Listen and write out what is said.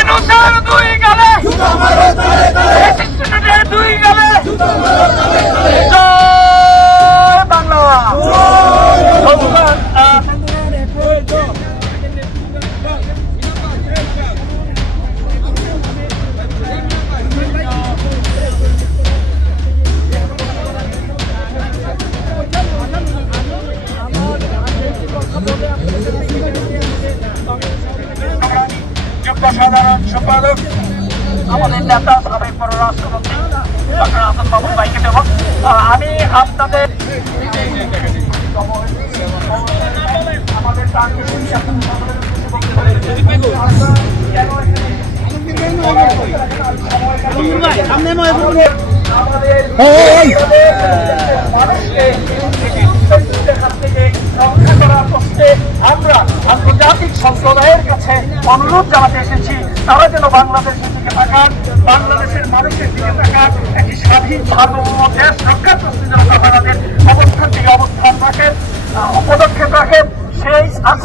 Inundando do Igalé! সাধারণ সম্পাদক আমাদের নেতা সাবেক পররাষ্ট্রমন্ত্রী ডক্টর আসাদ বাবু ভাইকে দেব। আমি আপনাদের আমাদের মানুষকে কাছে অনুরোধ জানাতে এসেছি, তারা যেন বাংলাদেশের দিকে তাকান, বাংলাদেশের মানুষের দিকে তাকান, একটি স্বাধীন সার্বভৌম দেশ রক্ষার প্রশ্নে